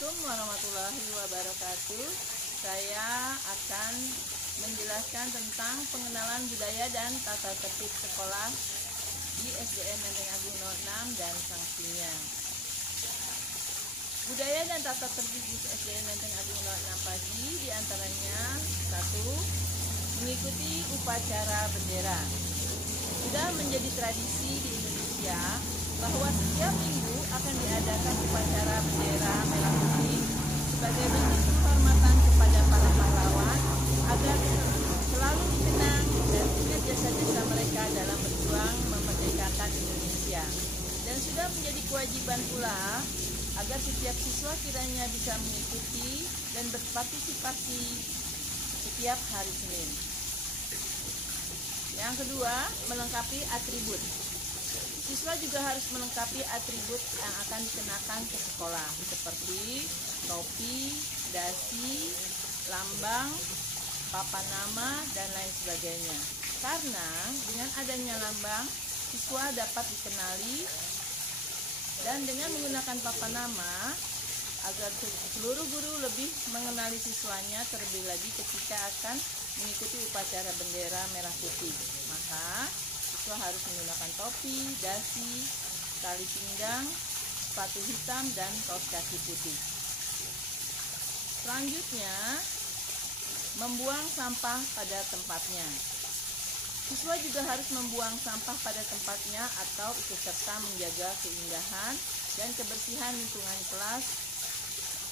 Assalamualaikum warahmatullahi wabarakatuh. Saya akan menjelaskan tentang pengenalan budaya dan tata tertib sekolah di SDN Menteng Agung 06 dan sanksinya. Budaya dan tata tertib di SDN Menteng Agung 06 pagi diantaranya 1. Mengikuti upacara bendera. Sudah menjadi tradisi di Indonesia bahwa setiap minggu akan diadakan upacara bendera merah putih sebagai bentuk penghormatan kepada para pahlawan agar selalu dikenang dan ingat jasa-jasa mereka dalam berjuang memerdekakan Indonesia. Dan sudah menjadi kewajiban pula agar setiap siswa kiranya bisa mengikuti dan berpartisipasi setiap hari Senin. Yang kedua, melengkapi atribut. Siswa juga harus melengkapi atribut yang akan dikenakan ke sekolah seperti topi, dasi, lambang, papan nama, dan lain sebagainya. Karena dengan adanya lambang, siswa dapat dikenali dan dengan menggunakan papan nama agar seluruh guru lebih mengenali siswanya, terlebih lagi ketika akan mengikuti upacara bendera merah putih. Maka siswa harus menggunakan topi, dasi, tali pinggang, sepatu hitam, dan kaos kaki putih. Selanjutnya, membuang sampah pada tempatnya. Siswa juga harus membuang sampah pada tempatnya atau ikut serta menjaga keindahan dan kebersihan lingkungan kelas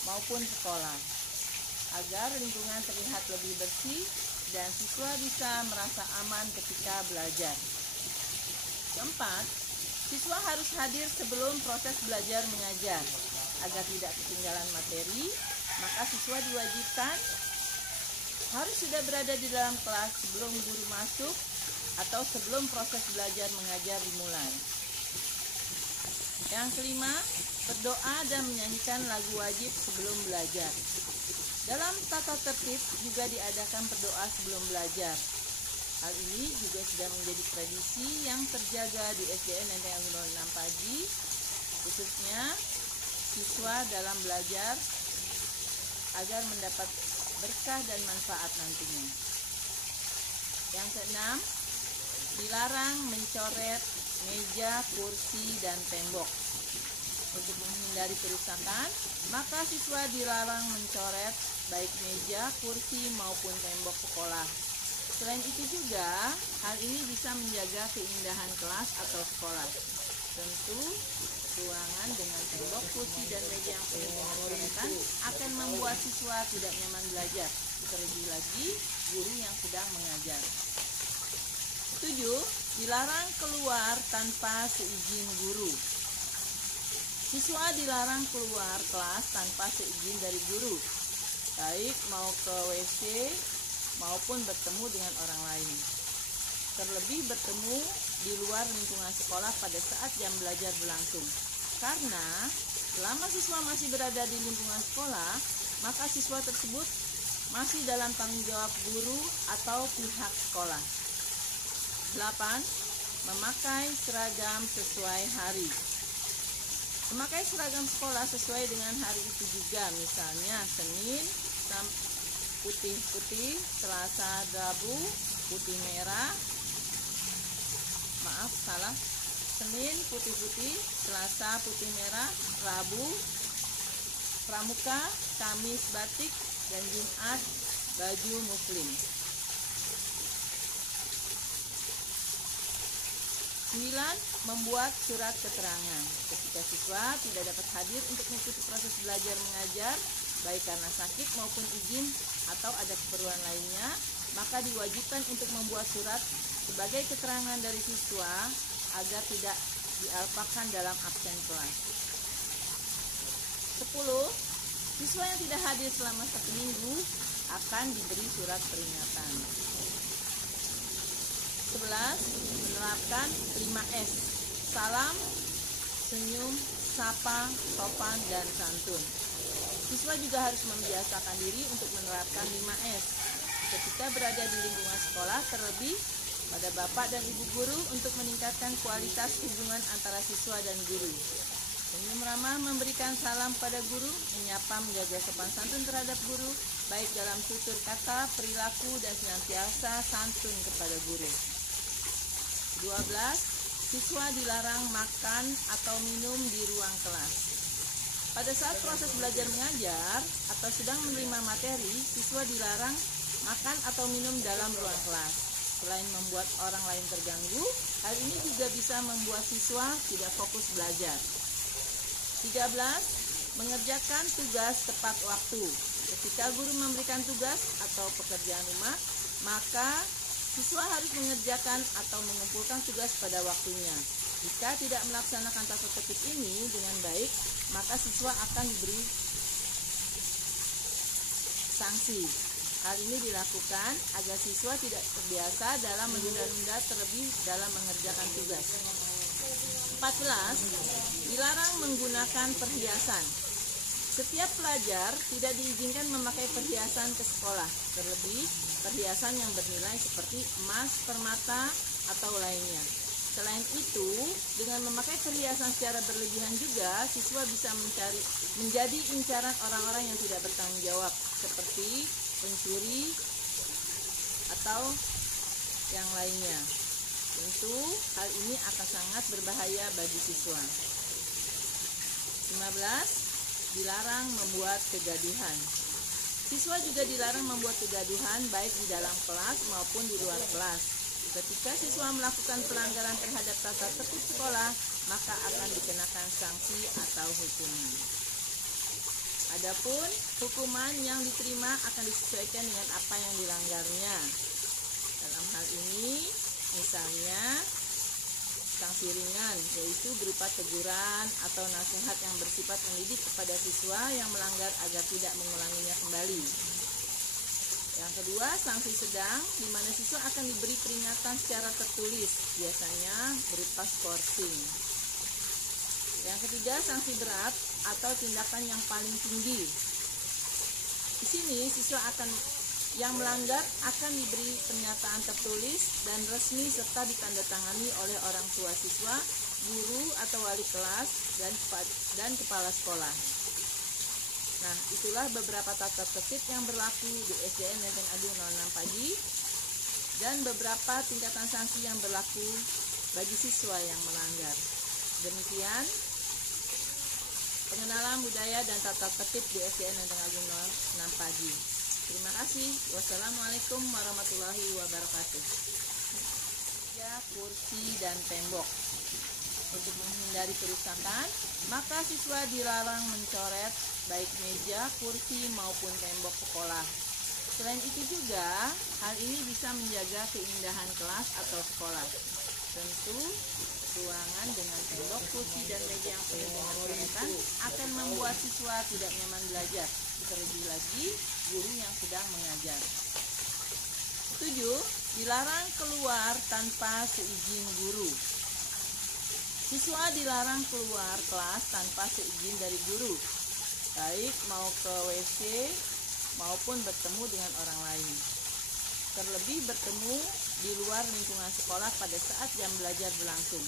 maupun sekolah agar lingkungan terlihat lebih bersih dan siswa bisa merasa aman ketika belajar. Keempat, siswa harus hadir sebelum proses belajar mengajar. Agar tidak ketinggalan materi, maka siswa diwajibkan harus sudah berada di dalam kelas sebelum guru masuk atau sebelum proses belajar mengajar dimulai. Yang kelima, berdoa dan menyanyikan lagu wajib sebelum belajar. Dalam tata tertib juga diadakan berdoa sebelum belajar. Hal ini juga sudah menjadi tradisi yang terjaga di SDN Menteng Agung 06 pagi, khususnya siswa dalam belajar agar mendapat berkah dan manfaat nantinya. Yang keenam, dilarang mencoret meja, kursi, dan tembok. Untuk menghindari kerusakan, maka siswa dilarang mencoret baik meja, kursi, maupun tembok sekolah. Selain itu juga, hal ini bisa menjaga keindahan kelas atau sekolah. Tentu, ruangan dengan tembok, kursi, dan meja yang penuh dengan coretan akan membuat siswa tidak nyaman belajar, terlebih lagi guru yang sedang mengajar. 7. Dilarang keluar tanpa seizin guru. Siswa dilarang keluar kelas tanpa seizin dari guru, baik mau ke WC maupun bertemu dengan orang lain. Terlebih bertemu di luar lingkungan sekolah pada saat jam belajar berlangsung. Karena selama siswa masih berada di lingkungan sekolah, maka siswa tersebut masih dalam tanggung jawab guru atau pihak sekolah. 8. Memakai seragam sesuai hari. Memakai seragam sekolah sesuai dengan hari itu juga, misalnya Senin putih-putih, Selasa Rabu putih merah. Senin putih-putih, Selasa putih merah, Rabu pramuka, Kamis batik, dan Jumat baju muslim. 9. Membuat surat keterangan. Ketika siswa tidak dapat hadir untuk mengikuti proses belajar mengajar, baik karena sakit maupun izin atau ada keperluan lainnya, maka diwajibkan untuk membuat surat sebagai keterangan dari siswa agar tidak dialpakan dalam absen kelas. 10. Siswa yang tidak hadir selama 1 minggu akan diberi surat peringatan. 11. Menerapkan 5S. Salam, senyum, sapa, sopan, dan santun. Siswa juga harus membiasakan diri untuk menerapkan 5S ketika berada di lingkungan sekolah, terlebih pada bapak dan ibu guru untuk meningkatkan kualitas hubungan antara siswa dan guru. Senyum ramah memberikan salam pada guru, menyapa menjaga sopan santun terhadap guru, baik dalam tutur kata, perilaku, dan senantiasa santun kepada guru. 12. Siswa dilarang makan atau minum di ruang kelas. Pada saat proses belajar mengajar atau sedang menerima materi, siswa dilarang makan atau minum dalam ruang kelas. Selain membuat orang lain terganggu, hal ini juga bisa membuat siswa tidak fokus belajar. 13. Mengerjakan tugas tepat waktu. Ketika guru memberikan tugas atau pekerjaan rumah, maka siswa harus mengerjakan atau mengumpulkan tugas pada waktunya. Jika tidak melaksanakan tata tertib ini dengan baik, maka siswa akan diberi sanksi. Hal ini dilakukan agar siswa tidak terbiasa dalam menunda-nunda terlebih dalam mengerjakan tugas. 14. Dilarang menggunakan perhiasan. Setiap pelajar tidak diizinkan memakai perhiasan ke sekolah, terlebih perhiasan yang bernilai seperti emas, permata, atau lainnya. Selain itu, dengan memakai perhiasan secara berlebihan juga, siswa bisa menjadi incaran orang-orang yang tidak bertanggung jawab, seperti pencuri atau yang lainnya. Tentu hal ini akan sangat berbahaya bagi siswa. 15. Dilarang membuat kegaduhan. Siswa juga dilarang membuat kegaduhan baik di dalam kelas maupun di luar kelas. Ketika siswa melakukan pelanggaran terhadap tata tertib sekolah, maka akan dikenakan sanksi atau hukuman. Adapun hukuman yang diterima akan disesuaikan dengan apa yang dilanggarnya. Dalam hal ini, misalnya sanksi ringan, yaitu berupa teguran atau nasihat yang bersifat mendidik kepada siswa yang melanggar agar tidak mengulanginya kembali. Yang kedua, sanksi sedang, di mana siswa akan diberi peringatan secara tertulis, biasanya berupa skorsing. Yang ketiga, sanksi berat atau tindakan yang paling tinggi. Di sini siswa yang melanggar akan diberi pernyataan tertulis dan resmi serta ditandatangani oleh orang tua siswa, guru atau wali kelas, dan kepala sekolah. Nah, itulah beberapa tata tertib yang berlaku di SDN Lenteng Agung 06 Pagi dan beberapa tingkatan sanksi yang berlaku bagi siswa yang melanggar. Demikian pengenalan budaya dan tata tertib di SDN Lenteng Agung 06 Pagi. Terima kasih. Wassalamualaikum warahmatullahi wabarakatuh. Ya, kursi dan tembok. Untuk menghindari kerusakan, maka siswa dilarang mencoret baik meja, kursi maupun tembok sekolah. Selain itu juga, hal ini bisa menjaga keindahan kelas atau sekolah. Tentu, ruangan dengan tembok, kursi, dan meja yang penuh dengan coretan akan membuat siswa tidak nyaman belajar. Terlebih lagi, guru yang sedang mengajar. 7. Dilarang keluar tanpa seizin guru. Siswa dilarang keluar kelas tanpa seizin dari guru, baik mau ke WC maupun bertemu dengan orang lain. Terlebih bertemu di luar lingkungan sekolah pada saat jam belajar berlangsung.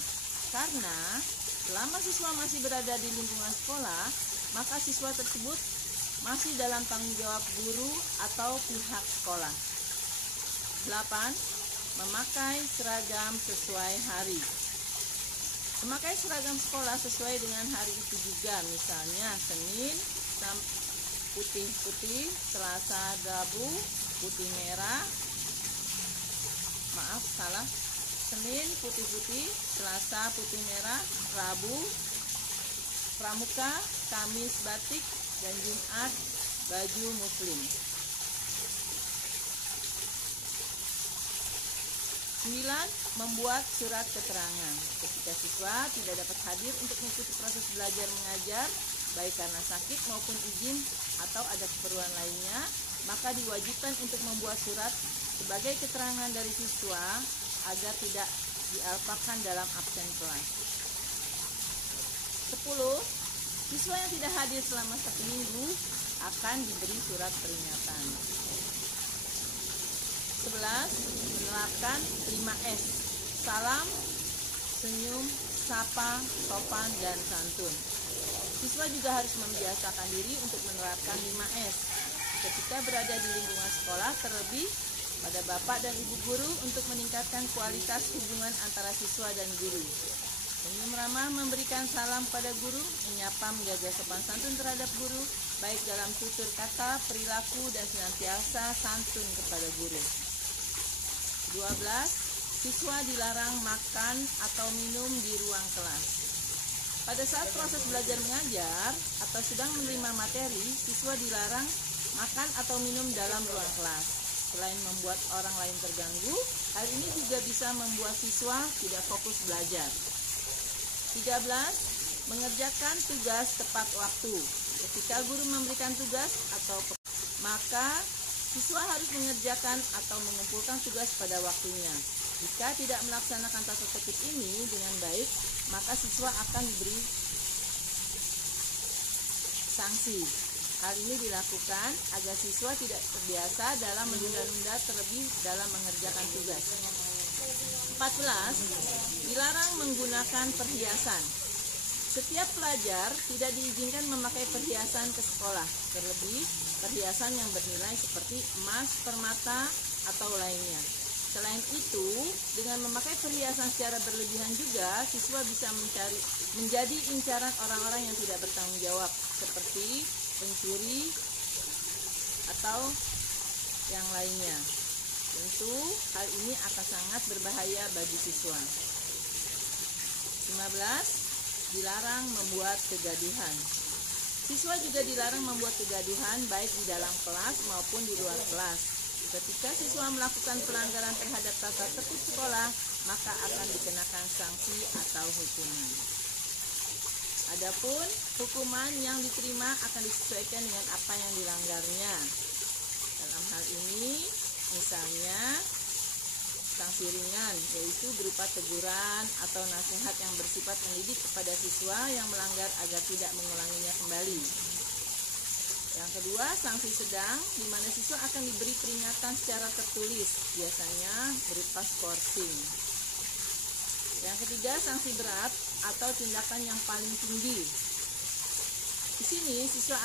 Karena selama siswa masih berada di lingkungan sekolah, maka siswa tersebut masih dalam tanggung jawab guru atau pihak sekolah. 8. Memakai seragam sesuai hari. Memakai seragam sekolah sesuai dengan hari itu juga, misalnya Senin putih-putih, Selasa Rabu putih merah. Senin putih-putih, Selasa putih merah, Rabu pramuka, Kamis batik, dan Jumat baju muslim. 9. Membuat surat keterangan. Ketika siswa tidak dapat hadir untuk mengikuti proses belajar mengajar, baik karena sakit maupun izin atau ada keperluan lainnya, maka diwajibkan untuk membuat surat sebagai keterangan dari siswa agar tidak dialpakan dalam absen kelas. 10. Siswa yang tidak hadir selama 1 minggu akan diberi surat peringatan. 11. Menerapkan 5S. Salam, senyum, sapa, sopan, dan santun. Siswa juga harus membiasakan diri untuk menerapkan 5S ketika berada di lingkungan sekolah, terlebih pada Bapak dan Ibu guru untuk meningkatkan kualitas hubungan antara siswa dan guru. Senyum ramah, memberikan salam pada guru, menyapa, menjaga sopan santun terhadap guru, baik dalam tutur kata, perilaku, dan senantiasa santun kepada guru. 12. Siswa dilarang makan atau minum di ruang kelas. Pada saat proses belajar mengajar atau sedang menerima materi, siswa dilarang makan atau minum dalam ruang kelas. Selain membuat orang lain terganggu, hal ini juga bisa membuat siswa tidak fokus belajar. 13. Mengerjakan tugas tepat waktu. Ketika guru memberikan tugas maka siswa harus mengerjakan atau mengumpulkan tugas pada waktunya. Jika tidak melaksanakan tata tertib ini dengan baik, maka siswa akan diberi sanksi. Hal ini dilakukan agar siswa tidak terbiasa dalam menunda-nunda, terlebih dalam mengerjakan tugas. 14. Dilarang menggunakan perhiasan. Setiap pelajar tidak diizinkan memakai perhiasan ke sekolah, terlebih perhiasan yang bernilai seperti emas, permata, atau lainnya. Selain itu, dengan memakai perhiasan secara berlebihan juga, siswa bisa menjadi incaran orang-orang yang tidak bertanggung jawab, seperti pencuri atau yang lainnya. Tentu hal ini akan sangat berbahaya bagi siswa. 15. Dilarang membuat kegaduhan. Siswa juga dilarang membuat kegaduhan baik di dalam kelas maupun di luar kelas. Ketika siswa melakukan pelanggaran terhadap tata tertib sekolah, maka akan dikenakan sanksi atau hukuman. Adapun hukuman yang diterima akan disesuaikan dengan apa yang dilanggarnya. Dalam hal ini, misalnya sanksi ringan, yaitu berupa teguran atau nasihat yang bersifat mendidik kepada siswa yang melanggar agar tidak mengulanginya kembali. Yang kedua, sanksi sedang, di mana siswa akan diberi peringatan secara tertulis, biasanya berupa skorsing. Yang ketiga, sanksi berat atau tindakan yang paling tinggi. Di sini siswa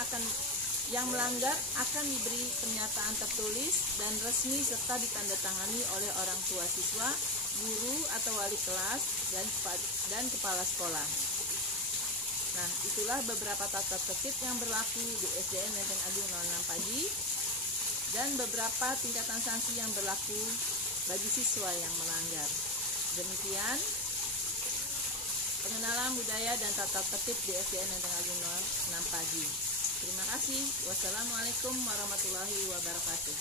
yang melanggar akan diberi pernyataan tertulis dan resmi serta ditandatangani oleh orang tua siswa, guru atau wali kelas, dan kepala sekolah. Nah, itulah beberapa tata tertib yang berlaku di SDN Lenteng Agung 06 Pagi dan beberapa tingkatan sanksi yang berlaku bagi siswa yang melanggar. Demikian pengenalan budaya dan tata tertib di SDN Lenteng Agung 06 Pagi. Terima kasih. Wassalamualaikum warahmatullahi wabarakatuh.